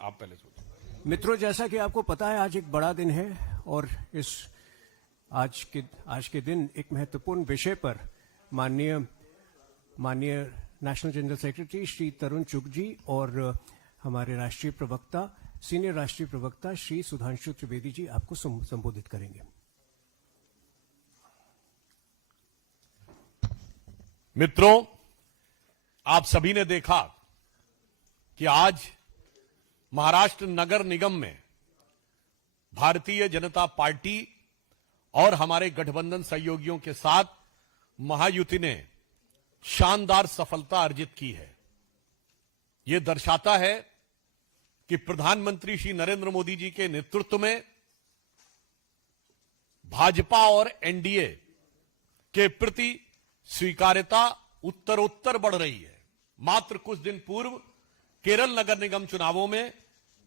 आप पहले सोचिए। मित्रों, जैसा कि आपको पता है, आज एक बड़ा दिन है और इस आज के दिन एक महत्वपूर्ण विषय पर माननीय नेशनल जनरल सेक्रेटरी श्री तरुण चुग जी और हमारे सीनियर राष्ट्रीय प्रवक्ता श्री सुधांशु त्रिवेदी जी आपको संबोधित करेंगे। मित्रों, आप सभी ने देखा कि आज महाराष्ट्र नगर निगम में भारतीय जनता पार्टी और हमारे गठबंधन सहयोगियों के साथ महायुति ने शानदार सफलता अर्जित की है। यह दर्शाता है कि प्रधानमंत्री श्री नरेंद्र मोदी जी के नेतृत्व में भाजपा और एनडीए के प्रति स्वीकार्यता उत्तरोत्तर बढ़ रही है। मात्र कुछ दिन पूर्व केरल नगर निगम चुनावों में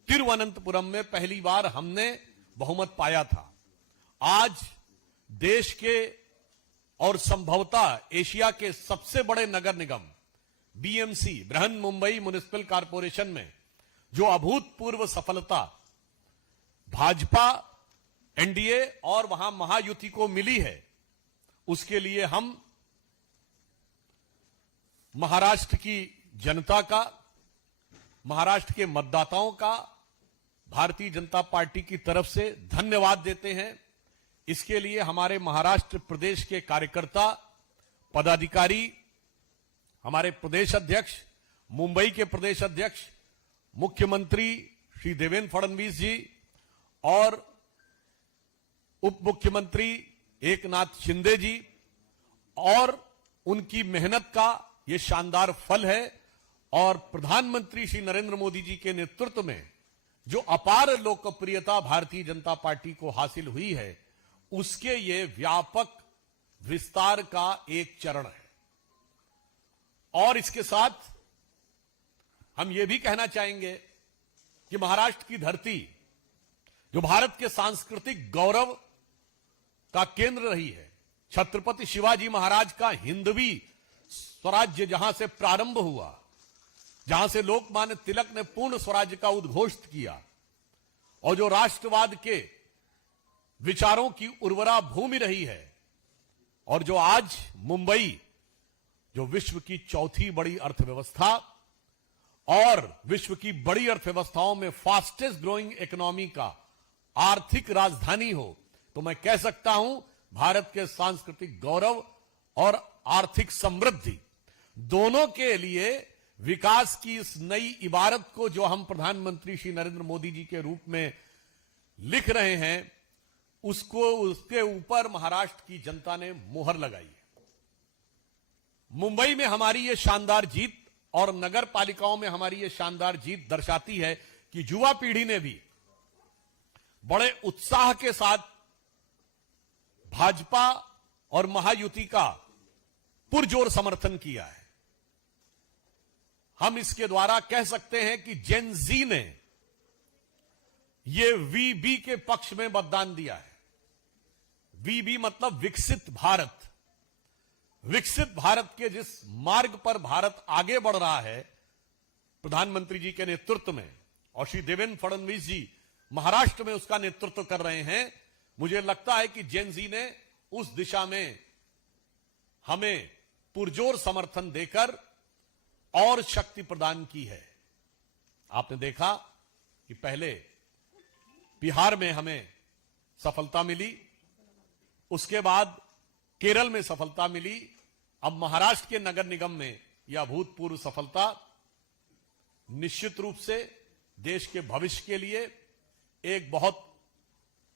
तिरुवनंतपुरम में पहली बार हमने बहुमत पाया था। आज देश के और संभवतः एशिया के सबसे बड़े नगर निगम BMC Brihanmumbai municipal corporation में जो अभूतपूर्व सफलता भाजपा, एनडीए और वहां महायुति को मिली है, उसके लिए हम महाराष्ट्र की जनता का, महाराष्ट्र के मतदाताओं का भारतीय जनता पार्टी की तरफ से धन्यवाद देते हैं। इसके लिए हमारे महाराष्ट्र प्रदेश के कार्यकर्ता, पदाधिकारी, हमारे प्रदेश अध्यक्ष, मुंबई के प्रदेश अध्यक्ष, मुख्यमंत्री श्री देवेंद्र फडणवीस जी और उप मुख्यमंत्री एकनाथ शिंदे जी और उनकी मेहनत का यह शानदार फल है। और प्रधानमंत्री श्री नरेंद्र मोदी जी के नेतृत्व में जो अपार लोकप्रियता भारतीय जनता पार्टी को हासिल हुई है, उसके ये व्यापक विस्तार का एक चरण है। और इसके साथ हम ये भी कहना चाहेंगे कि महाराष्ट्र की धरती, जो भारत के सांस्कृतिक गौरव का केंद्र रही है, छत्रपति शिवाजी महाराज का हिंदवी स्वराज्य जहां से प्रारंभ हुआ, जहां से लोकमान्य तिलक ने पूर्ण स्वराज्य का उद्घोष किया और जो राष्ट्रवाद के विचारों की उर्वरा भूमि रही है, और जो आज मुंबई, जो विश्व की चौथी बड़ी अर्थव्यवस्था और विश्व की बड़ी अर्थव्यवस्थाओं में फास्टेस्ट ग्रोइंग इकोनॉमी का आर्थिक राजधानी हो, तो मैं कह सकता हूं भारत के सांस्कृतिक गौरव और आर्थिक समृद्धि दोनों के लिए विकास की इस नई इबारत को जो हम प्रधानमंत्री श्री नरेंद्र मोदी जी के रूप में लिख रहे हैं, उसके ऊपर महाराष्ट्र की जनता ने मोहर लगाई है। मुंबई में हमारी यह शानदार जीत और नगर पालिकाओं में हमारी यह शानदार जीत दर्शाती है कि युवा पीढ़ी ने भी बड़े उत्साह के साथ भाजपा और महायुति का पुरजोर समर्थन किया है। हम इसके द्वारा कह सकते हैं कि जेन जी ने ये वीबी के पक्ष में मतदान दिया है। वीबी मतलब विकसित भारत। विकसित भारत के जिस मार्ग पर भारत आगे बढ़ रहा है प्रधानमंत्री जी के नेतृत्व में, और श्री देवेंद्र फडणवीस जी महाराष्ट्र में उसका नेतृत्व कर रहे हैं, मुझे लगता है कि जेन जी ने उस दिशा में हमें पुरजोर समर्थन देकर और शक्ति प्रदान की है। आपने देखा कि पहले बिहार में हमें सफलता मिली, उसके बाद केरल में सफलता मिली, अब महाराष्ट्र के नगर निगम में यह अभूतपूर्व सफलता निश्चित रूप से देश के भविष्य के लिए एक बहुत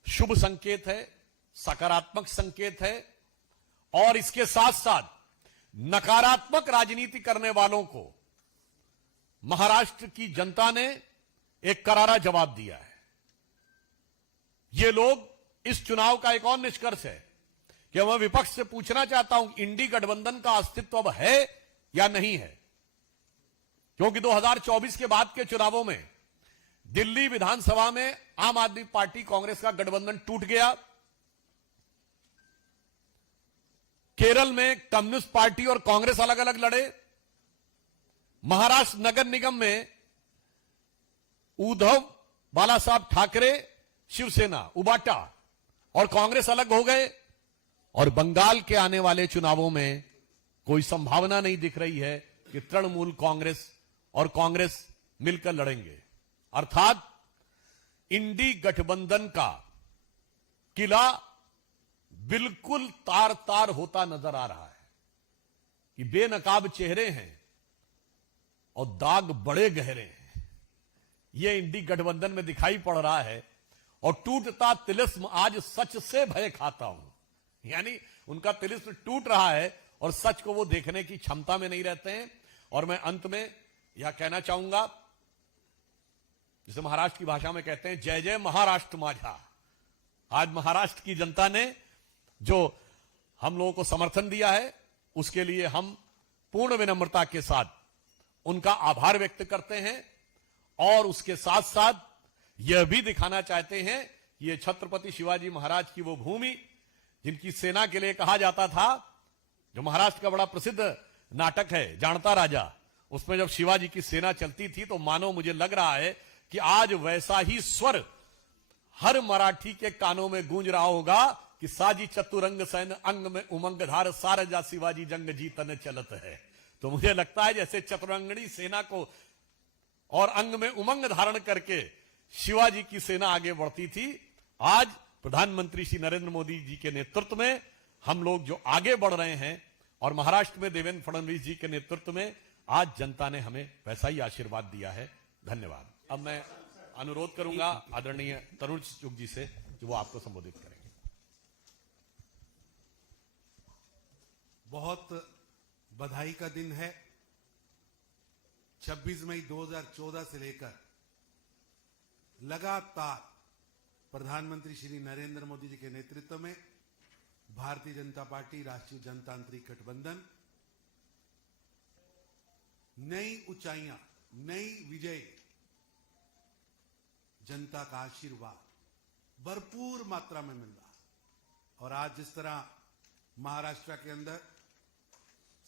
शुभ संकेत है, सकारात्मक संकेत है। और इसके साथ साथ नकारात्मक राजनीति करने वालों को महाराष्ट्र की जनता ने एक करारा जवाब दिया है। ये लोग, इस चुनाव का एक और निष्कर्ष है कि मैं विपक्ष से पूछना चाहता हूं, इंडी गठबंधन का अस्तित्व अब है या नहीं है? क्योंकि 2024 के बाद के चुनावों में दिल्ली विधानसभा में आम आदमी पार्टी कांग्रेस का गठबंधन टूट गया, केरल में कम्युनिस्ट पार्टी और कांग्रेस अलग अलग लड़े, महाराष्ट्र नगर निगम में उद्धव बाला साहब ठाकरे शिवसेना उबाटा और कांग्रेस अलग हो गए और बंगाल के आने वाले चुनावों में कोई संभावना नहीं दिख रही है कि तृणमूल कांग्रेस और कांग्रेस मिलकर लड़ेंगे। अर्थात इंडी गठबंधन का किला बिल्कुल तार तार होता नजर आ रहा है कि बेनकाब चेहरे हैं और दाग बड़े गहरे हैं। यह इंडी गठबंधन में दिखाई पड़ रहा है और टूटता तिलिस्म आज सच से भय खाता हूं, यानी उनका तिलिस्म टूट रहा है और सच को वो देखने की क्षमता में नहीं रहते हैं। और मैं अंत में यह कहना चाहूंगा, जिसे महाराष्ट्र की भाषा में कहते हैं जय जय महाराष्ट्र माझा। आज महाराष्ट्र की जनता ने जो हम लोगों को समर्थन दिया है उसके लिए हम पूर्ण विनम्रता के साथ उनका आभार व्यक्त करते हैं और उसके साथ साथ यह भी दिखाना चाहते हैं कि ये छत्रपति शिवाजी महाराज की वो भूमि जिनकी सेना के लिए कहा जाता था, जो महाराष्ट्र का बड़ा प्रसिद्ध नाटक है जानता राजा, उसमें जब शिवाजी की सेना चलती थी तो मानो मुझे लग रहा है कि आज वैसा ही स्वर हर मराठी के कानों में गूंज रहा होगा कि साजी चतुरंग सैन अंग में उमंग धार सारजा शिवाजी जंग जीतन चलत है। तो मुझे लगता है जैसे चतुरंगणी सेना को और अंग में उमंग धारण करके शिवाजी की सेना आगे बढ़ती थी, आज प्रधानमंत्री श्री नरेंद्र मोदी जी के नेतृत्व में हम लोग जो आगे बढ़ रहे हैं और महाराष्ट्र में देवेंद्र फडणवीस जी के नेतृत्व में आज जनता ने हमें वैसा ही आशीर्वाद दिया है। धन्यवाद। अब मैं अनुरोध करूंगा आदरणीय तरुण चुग जी से जो वो आपको संबोधित करेंगे। बहुत बधाई का दिन है। 26 मई 2014 से लेकर लगातार प्रधानमंत्री श्री नरेंद्र मोदी जी के नेतृत्व में भारतीय जनता पार्टी राष्ट्रीय जनतांत्रिक गठबंधन नई ऊंचाइयां, नई विजय, जनता का आशीर्वाद भरपूर मात्रा में मिल रहा है। और आज जिस तरह महाराष्ट्र के अंदर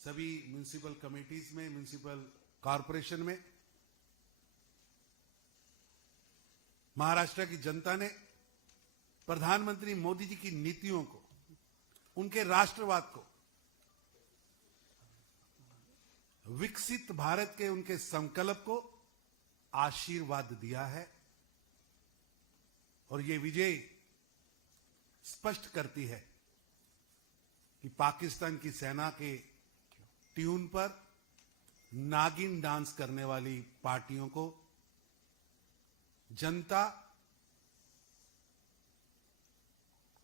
सभी म्युनिसिपल कमेटीज में, म्युनिसिपल कॉरपोरेशन में महाराष्ट्र की जनता ने प्रधानमंत्री मोदी जी की नीतियों को, उनके राष्ट्रवाद को, विकसित भारत के उनके संकल्प को आशीर्वाद दिया है। और ये विजय स्पष्ट करती है कि पाकिस्तान की सेना के ट्यून पर नागिन डांस करने वाली पार्टियों को जनता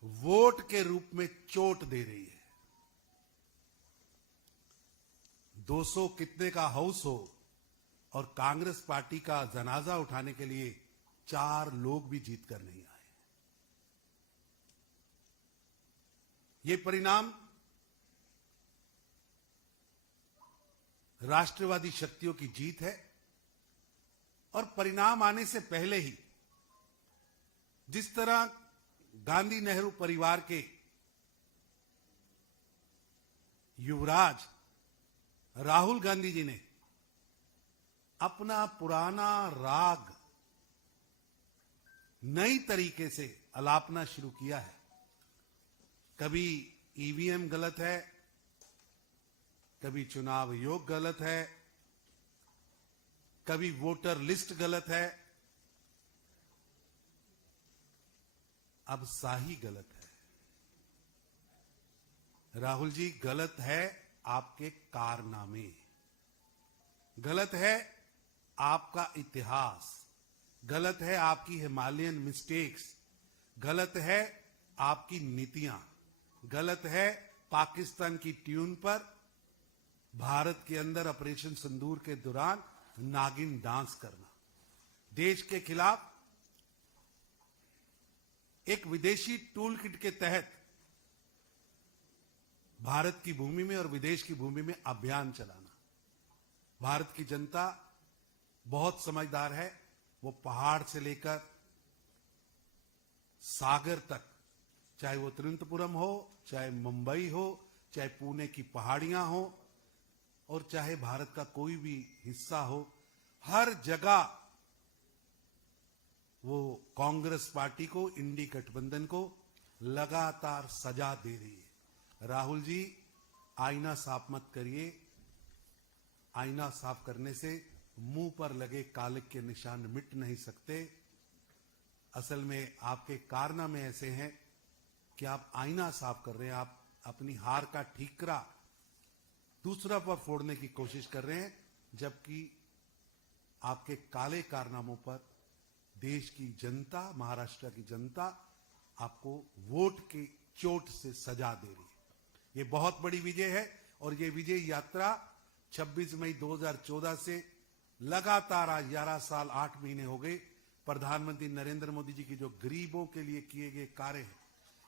वोट के रूप में चोट दे रही है। 200 कितने का हाउस हो और कांग्रेस पार्टी का जनाजा उठाने के लिए 4 लोग भी जीत कर नहीं आए। ये परिणाम राष्ट्रवादी शक्तियों की जीत है। और परिणाम आने से पहले ही जिस तरह गांधी नेहरू परिवार के युवराज राहुल गांधी जी ने अपना पुराना राग नई तरीके से अलापना शुरू किया है। कभी ईवीएम गलत है, कभी चुनाव आयोग गलत है, कभी वोटर लिस्ट गलत है, अब शाही गलत है। राहुल जी, गलत है आपके कारनामे, गलत है आपका इतिहास, गलत है आपकी हिमालयन मिस्टेक्स, गलत है आपकी नीतियां, गलत है पाकिस्तान की ट्यून पर भारत के अंदर ऑपरेशन सिंदूर के दौरान नागिन डांस करना, देश के खिलाफ एक विदेशी टूल किट के तहत भारत की भूमि में और विदेश की भूमि में अभियान चलाना। भारत की जनता बहुत समझदार है। वो पहाड़ से लेकर सागर तक, चाहे वो तिरुवनंतपुरम हो, चाहे मुंबई हो, चाहे पुणे की पहाड़ियां हो और चाहे भारत का कोई भी हिस्सा हो, हर जगह वो कांग्रेस पार्टी को, इंडी गठबंधन को लगातार सजा दे रही है। राहुल जी, आईना साफ मत करिए। आईना साफ करने से मुंह पर लगे कालिक के निशान मिट नहीं सकते। असल में आपके कारनामे ऐसे हैं कि आप आईना साफ कर रहे हैं, आप अपनी हार का ठीकरा दूसरा पर फोड़ने की कोशिश कर रहे हैं, जबकि आपके काले कारनामों पर देश की जनता, महाराष्ट्र की जनता आपको वोट की चोट से सजा दे रही है। ये बहुत बड़ी विजय है और ये विजय यात्रा 26 मई 2014 से लगातार आज 11 साल 8 महीने हो गए। प्रधानमंत्री नरेंद्र मोदी जी की जो गरीबों के लिए किए गए कार्य हैं,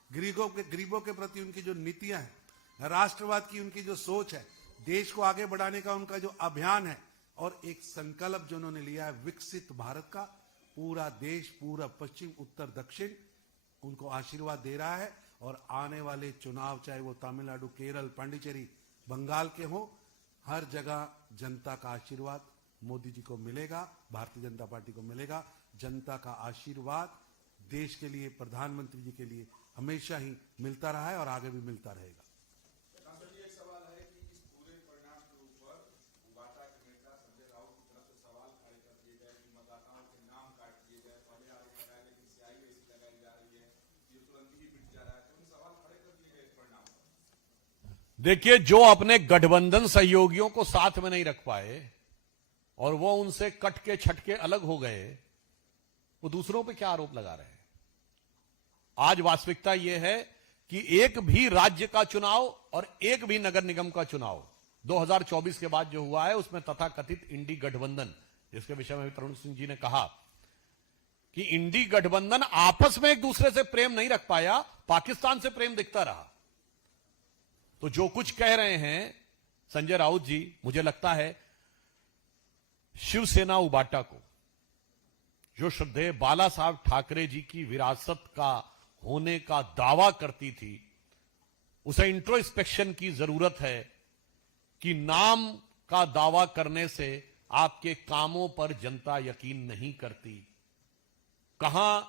गरीबों के प्रति उनकी जो नीतियां हैं, राष्ट्रवाद की उनकी जो सोच है, देश को आगे बढ़ाने का उनका जो अभियान है और एक संकल्प जो उन्होंने लिया है विकसित भारत का, पूरा देश, पूरा पश्चिम, उत्तर, दक्षिण उनको आशीर्वाद दे रहा है। और आने वाले चुनाव, चाहे वो तमिलनाडु, केरल, पांडिचेरी, बंगाल के हो, हर जगह जनता का आशीर्वाद मोदी जी को मिलेगा, भारतीय जनता पार्टी को मिलेगा। जनता का आशीर्वाद देश के लिए, प्रधानमंत्री जी के लिए हमेशा ही मिलता रहा है और आगे भी मिलता रहेगा। एक सवाल है कि इस पूरे परिणाम के ऊपर उबाटा के नेता संजय राउत की तरफ से सवाल खड़े कर दिए गए कि मतदाताओं के नाम काट दिए गए, पहले आरोप लगाया लेकिन स्याही ऐसी लगाई जा रही है, ये तुरंत ही मिट जा रहा है, तो उन सवाल खड़े कर दिए गए इस परिणाम पर। देखिए, जो अपने गठबंधन सहयोगियों को साथ में नहीं रख पाए और वो उनसे कट के छट के अलग हो गए, वो दूसरों पे क्या आरोप लगा रहे हैं। आज वास्तविकता यह है कि एक भी राज्य का चुनाव और एक भी नगर निगम का चुनाव 2024 के बाद जो हुआ है, उसमें तथाकथित इंडी गठबंधन, जिसके विषय में तरुण सिंह जी ने कहा कि इंडी गठबंधन आपस में एक दूसरे से प्रेम नहीं रख पाया, पाकिस्तान से प्रेम दिखता रहा। तो जो कुछ कह रहे हैं संजय राउत जी, मुझे लगता है शिवसेना उबाटा को, जो श्रद्धेय बाला साहब ठाकरे जी की विरासत का होने का दावा करती थी, उसे इंट्रोस्पेक्शन की जरूरत है कि नाम का दावा करने से आपके कामों पर जनता यकीन नहीं करती। कहां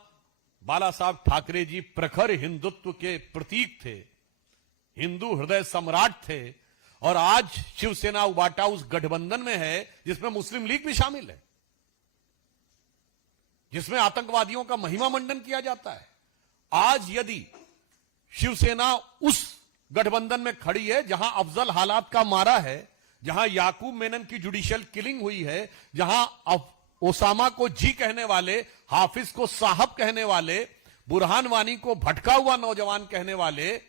बाला साहब ठाकरे जी प्रखर हिंदुत्व के प्रतीक थे, हिंदू हृदय सम्राट थे, और आज शिवसेना उबाटा उस गठबंधन में है जिसमें मुस्लिम लीग भी शामिल है, जिसमें आतंकवादियों का महिमा मंडन किया जाता है। आज यदि शिवसेना उस गठबंधन में खड़ी है जहां अफजल हालात का मारा है, जहां याकूब मेनन की जुडिशियल किलिंग हुई है, जहां ओसामा को जी कहने वाले, हाफिज को साहब कहने वाले, बुरहान वानी को भटका हुआ नौजवान कहने वाले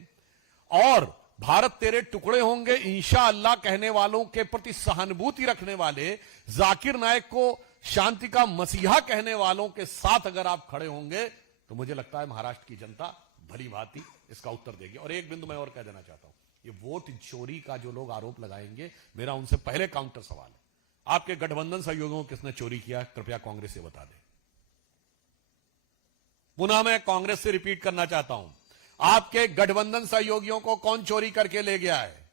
और भारत तेरे टुकड़े होंगे इंशाअल्लाह कहने वालों के प्रति सहानुभूति रखने वाले, जाकिर नायक को शांति का मसीहा कहने वालों के साथ अगर आप खड़े होंगे तो मुझे लगता है महाराष्ट्र की जनता भली भांति इसका उत्तर देगी। और एक बिंदु मैं और कह देना चाहता हूं, ये वोट चोरी का जो लोग आरोप लगाएंगे, मेरा उनसे पहले काउंटर सवाल है, आपके गठबंधन सहयोगियों को किसने चोरी किया, कृपया कांग्रेस से बता दें। पुनः मैं कांग्रेस से रिपीट करना चाहता हूं, आपके गठबंधन सहयोगियों को कौन चोरी करके ले गया है?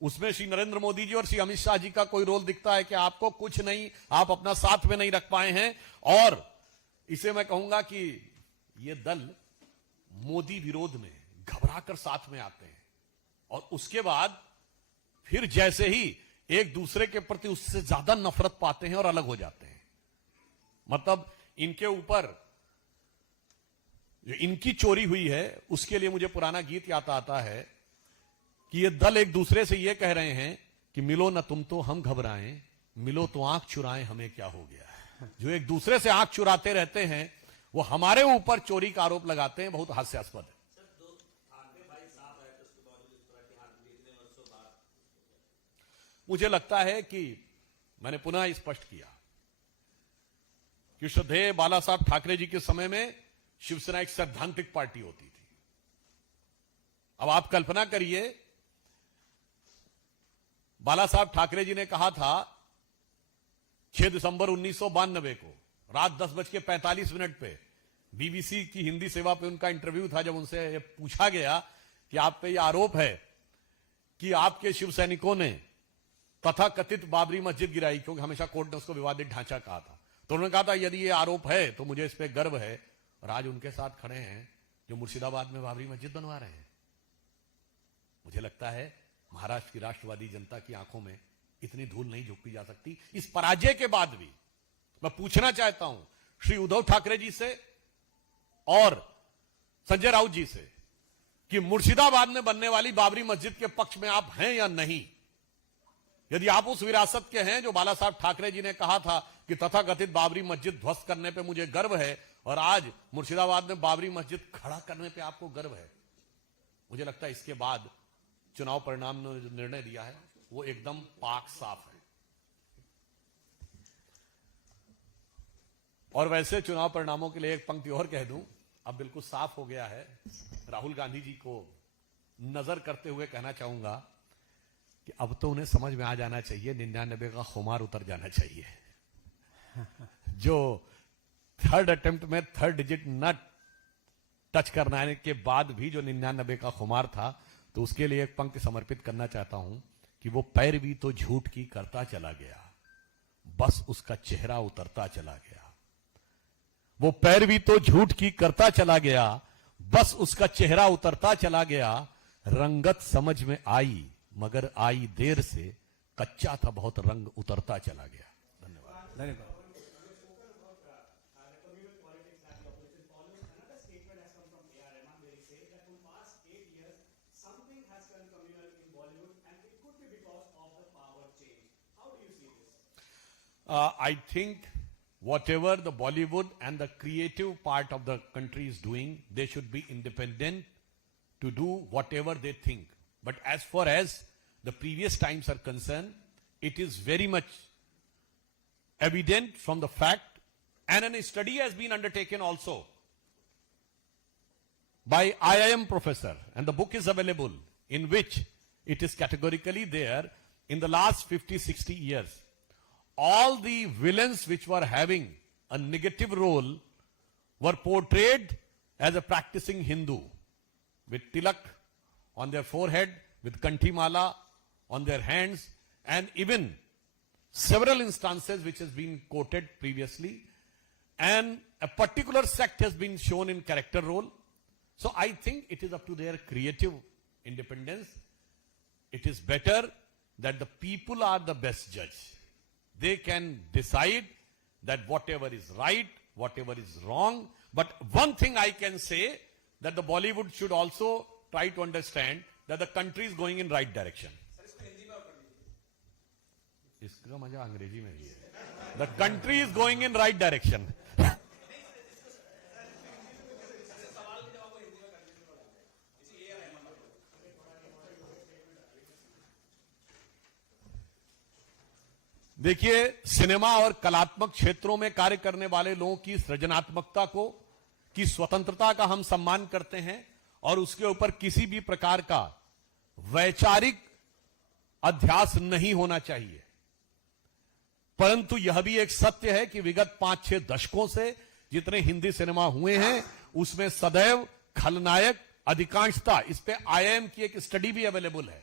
उसमें श्री नरेंद्र मोदी जी और श्री अमित शाह जी का कोई रोल दिखता है कि आपको कुछ नहीं, आप अपना साथ में नहीं रख पाए हैं। और इसे मैं कहूंगा कि ये दल मोदी विरोध में घबराकर साथ में आते हैं और उसके बाद फिर जैसे ही एक दूसरे के प्रति उससे ज्यादा नफरत पाते हैं और अलग हो जाते हैं। मतलब इनके ऊपर जो इनकी चोरी हुई है उसके लिए मुझे पुराना गीत याद आता है कि ये दल एक दूसरे से ये कह रहे हैं कि मिलो न तुम तो हम घबराएं, मिलो तो आंख चुराएं हमें क्या हो गया। जो एक दूसरे से आंख चुराते रहते हैं वो हमारे ऊपर चोरी का आरोप लगाते हैं, बहुत हास्यास्पद है। मुझे लगता है कि मैंने पुनः स्पष्ट किया कि श्रद्धेय बाला साहब ठाकरे जी के समय में शिवसेना एक सैद्धांतिक पार्टी होती थी। अब आप कल्पना करिए, बाला साहब ठाकरे जी ने कहा था 6 दिसंबर 1992 को रात 10:45 पे बीबीसी की हिंदी सेवा पे उनका इंटरव्यू था, जब उनसे यह पूछा गया कि आप पे यह आरोप है कि आपके शिव सैनिकों ने तथाकथित बाबरी मस्जिद गिराई, क्योंकि हमेशा कोर्ट ने उसको विवादित ढांचा कहा था। तो उन्होंने कहा था यदि ये आरोप है तो मुझे इस पे गर्व है, और आज उनके साथ खड़े हैं जो मुर्शिदाबाद में बाबरी मस्जिद बनवा रहे हैं। मुझे लगता है महाराष्ट्र की राष्ट्रवादी जनता की आंखों में इतनी धूल नहीं झोंकी जा सकती। इस पराजय के बाद भी मैं पूछना चाहता हूं श्री उद्धव ठाकरे जी से और संजय राउत जी से कि मुर्शिदाबाद में बनने वाली बाबरी मस्जिद के पक्ष में आप हैं या नहीं। यदि आप उस विरासत के हैं जो बाला साहब ठाकरे जी ने कहा था कि तथाकथित बाबरी मस्जिद ध्वस्त करने पे मुझे गर्व है, और आज मुर्शिदाबाद में बाबरी मस्जिद खड़ा करने पे आपको गर्व है, मुझे लगता है इसके बाद चुनाव परिणाम ने जो निर्णय दिया है वो एकदम पाक साफ है। और वैसे चुनाव परिणामों के लिए एक पंक्ति और कह दूं, अब बिल्कुल साफ हो गया है। राहुल गांधी जी को नजर करते हुए कहना चाहूंगा कि अब तो उन्हें समझ में आ जाना चाहिए, 99 का खुमार उतर जाना चाहिए। जो थर्ड अटेम्प्ट में थर्ड डिजिट न टच करने के बाद भी जो 99 का खुमार था, तो उसके लिए एक पंक्ति समर्पित करना चाहता हूं कि वो पैरवी तो झूठ की करता चला गया, बस उसका चेहरा उतरता चला गया। वो पैरवी तो झूठ की करता चला गया, बस उसका चेहरा उतरता चला गया। रंगत समझ में आई मगर आई देर से, कच्चा था बहुत रंग उतरता चला गया। धन्यवाद। धन्यवाद। I think whatever the Bollywood and the creative part of the country is doing, they should be independent to do whatever they think. But as far as the previous times are concerned, it is very much evident from the fact, and a study has been undertaken also by IIM professor, and the book is available, in which it is categorically there, in the last 50-60 years, all the villains which were having a negative role were portrayed as a practicing Hindu, with tilak on their forehead, with kanthi mala on their hands, and even several instances which has been quoted previously, and a particular sect has been shown in character role. So I think it is up to their creative independence. It is better that the people are the best judge. They can decide that whatever is right, whatever is wrong. But one thing I can say, that the Bollywood should also try to understand that the country is going in right direction. इसका मजा अंग्रेजी में भी है. The country is going in right direction. देखिए, cinema और कलात्मक क्षेत्रों में कार्य करने वाले लोगों की सृजनात्मकता को, की स्वतंत्रता का हम सम्मान करते हैं, और उसके ऊपर किसी भी प्रकार का वैचारिक अध्यास नहीं होना चाहिए. परंतु यह भी एक सत्य है कि विगत 5-6 दशकों से जितने हिंदी सिनेमा हुए हैं, उसमें सदैव खलनायक अधिकांशता, इस पे आईआईएम की एक स्टडी भी अवेलेबल है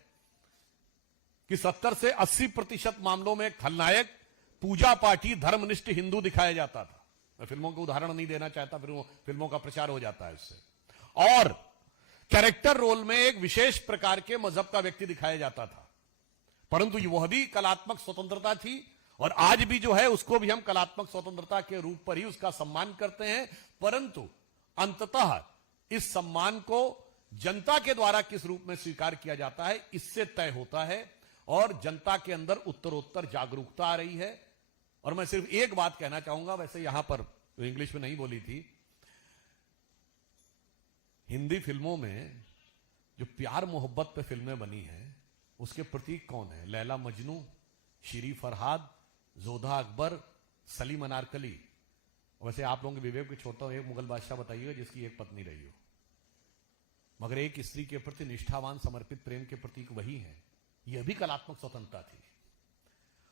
कि 70 से 80% मामलों में खलनायक पूजा पाठी धर्मनिष्ठ हिंदू दिखाया जाता था. मैं फिल्मों का उदाहरण नहीं देना चाहता, फिर फिल्मों का प्रचार हो जाता है इससे. और कैरेक्टर रोल में एक विशेष प्रकार के मजहब का व्यक्ति दिखाया जाता था. परंतु वह भी कलात्मक स्वतंत्रता थी, और आज भी जो है उसको भी हम कलात्मक स्वतंत्रता के रूप पर ही उसका सम्मान करते हैं. परंतु अंततः इस सम्मान को जनता के द्वारा किस रूप में स्वीकार किया जाता है, इससे तय होता है. और जनता के अंदर उत्तरोत्तर जागरूकता आ रही है. और मैं सिर्फ एक बात कहना चाहूंगा, वैसे यहां पर इंग्लिश में नहीं बोली थी, हिंदी फिल्मों में जो प्यार मोहब्बत पे फिल्में बनी हैं, उसके प्रतीक कौन है? लैला मजनू, शीरी फरहाद, जोधा अकबर, सलीम अनारकली. वैसे आप लोगों के विवेक को छोड़ता हूं, एक मुगल बादशाह बताइएगा जिसकी एक पत्नी रही हो. मगर एक स्त्री के प्रति निष्ठावान समर्पित प्रेम के प्रतीक वही है. यह भी कलात्मक स्वतंत्रता थी,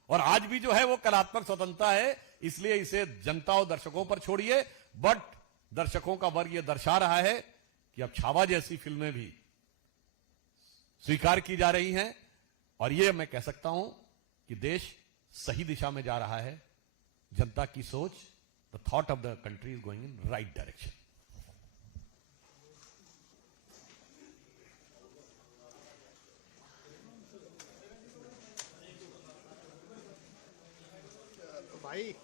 और आज भी जो है वो कलात्मक स्वतंत्रता है. इसलिए इसे जनता और दर्शकों पर छोड़िए. बट दर्शकों का वर्ग यह दर्शा रहा है कि अब छावा जैसी फिल्में भी स्वीकार की जा रही हैं, और यह मैं कह सकता हूं कि देश सही दिशा में जा रहा है. जनता की सोच, the thought of the country is going in right direction. भाई